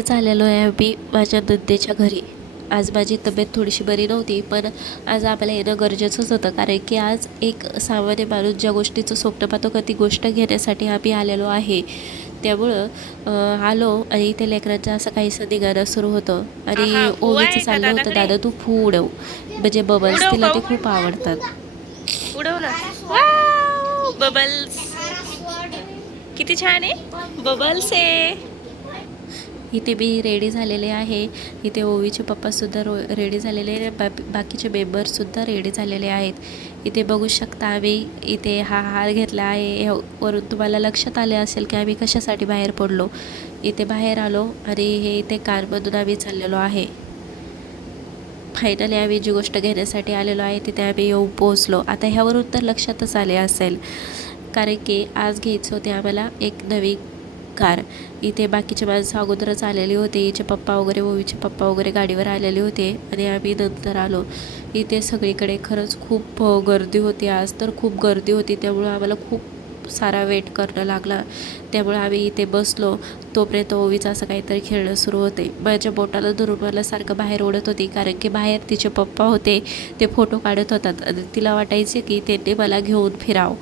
आज आलेलो आहे आम्ही माझ्या नंदेच्या घरी. आज माझी तब्येत थोडीशी बरी नव्हती, पण आज आम्हाला येणं गरजेचंच होतं, कारण की आज एक सामान्य माणूस ज्या गोष्टीचं स्वप्न पाहतो का ती गोष्ट घेण्यासाठी आम्ही आलेलो आहे. त्यामुळं आलो आणि इथे लेकरांचं असं काहीसं निघाणं सुरू होतं आहा, आणि बुवा ओवीचं आहे का चाललं होतं, दादाकडे? दादा तू फू उडव, म्हणजे बबल्स उडव तिला ते पाहू. खूप आवडतात. उडव ना. वाव, बबल्स किती छान आहे. बबल्स आहे. इथे मी रेडी झालेले आहे. इथे ओवीचे पप्पासुद्धा रेडी झालेले आहे. बाकीचे मेंबर्ससुद्धा रेडी झालेले आहेत. इथे बघू शकता आम्ही इथे हा हार घेतला आहे. वरून तुम्हाला लक्षात आले असेल की आम्ही कशासाठी बाहेर पडलो. इथे बाहेर आलो आणि हे इथे कारमधून आम्ही चाललेलो आहे. फायनली आम्ही जी गोष्ट घेण्यासाठी आलेलो आहे तिथे आम्ही येऊन पोहोचलो. आता ह्यावरून तर लक्षातच आले असेल, कारण की आज घ्यायचं होते आम्हाला एक नवी कार. इथे बाकीचे माणसं अगोदरच आलेली होते. हिचे पप्पा वगैरे, ओवीचे पप्पा वगैरे गाडीवर आलेले होते आणि आम्ही नंतर आलो. इथे सगळीकडे खरंच खूप गर्दी होती. आज तर खूप गर्दी होती, त्यामुळं आम्हाला खूप सारा वेट करणं लागला. त्यामुळे आम्ही इथे बसलो. तोपर्यंत ओवीचं असं काहीतरी खेळणं सुरू होते. माझ्या बोटाला धरून मला सारखं बाहेर ओढत होती, कारण की बाहेर तिचे पप्पा होते, ते फोटो काढत होतात आणि तिला वाटायचे की त्यांनी मला घेऊन फिरावं,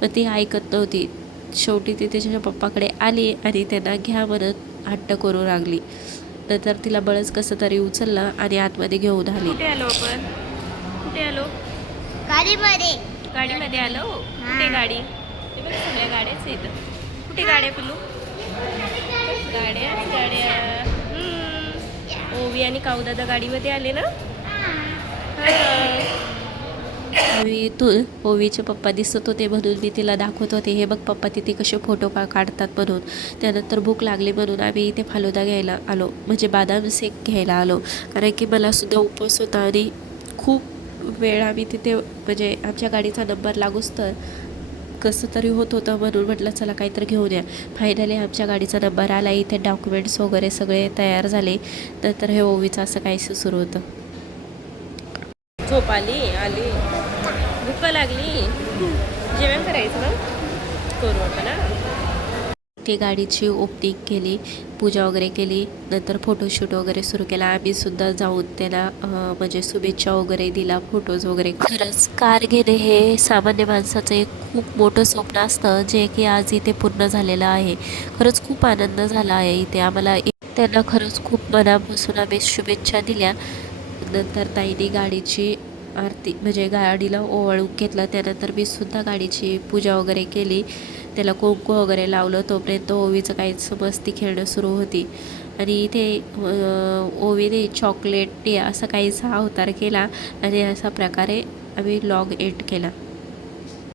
पण ती ऐकत नव्हती. शेवटी ती तिच्या पप्पाकडे आली आणि त्यांना घ्या म्हणत हट्ट करू लागली. नंतर तिला बळच कसं तरी उचललं आणि आतमध्ये घेऊन आली. कुठे आलो आपण? कुठे आलो? गाडीमध्ये. गाडीमध्ये आलो. कुठे गाडी? हे बघ, सगळ्या गाड्याच आहेत. कुठे गाड्या पिलू? गाड्या गाड्या. ओवी आणि काऊदादा गाडीमध्ये आले ना. आम्ही इथून ओवीचे पप्पा दिसत होते म्हणून मी तिला दाखवत होते, हे बघ पप्पा तिथे कसे फोटो काढतात म्हणून. त्यानंतर भूक लागली म्हणून आम्ही इथे फालुदा घ्यायला आलो, म्हणजे बदाम शेक घ्यायला आलो, कारण की मला सुद्धा उपवास होता आणि खूप वेळ आम्ही तिथे, म्हणजे आमच्या गाडीचा नंबर लागूच तर कसं तरी होत होतं, म्हणून म्हटलं चला काहीतरी घेऊन या. फायनली आमच्या गाडीचा नंबर आला. इथे डॉक्युमेंट्स वगैरे सगळे तयार झाले. नंतर हे ओवीचं असं काहीसं सुरू होतं. झोप आली आली. भूक लागली. जेवण करायचं ना. करू आपण ना. ती गाडीची ओपनिंग केली, पूजा वगैरे केली, नंतर फोटोशूट वगैरे सुरू केला. आम्ही सुद्धा जाऊन त्यांना म्हणजे शुभेच्छा वगैरे दिला, फोटोज वगैरे. खरंच कार घेणे हे सामान्य माणसाचं एक खूप मोठं स्वप्न असतं, जे की आज इथे पूर्ण झालेलं आहे. खरंच खूप आनंद झाला आहे इथे आम्हाला. त्यांना खरंच खूप मनापासून आम्ही शुभेच्छा दिल्या. नंतर ताईने गाडीची आरती, म्हणजे गाडीला ओवाळून घेतलं. त्यानंतर मी सुद्धा गाडीची पूजा वगैरे केली, त्याला कुंकू वगैरे लावलं. तोपर्यंत ओवीचं काहीच मस्ती खेळणं सुरू होती आणि इथे ओवीने चॉकलेट असं काहीसा अवतार केला आणि अशा प्रकारे आम्ही लॉग एंड केला.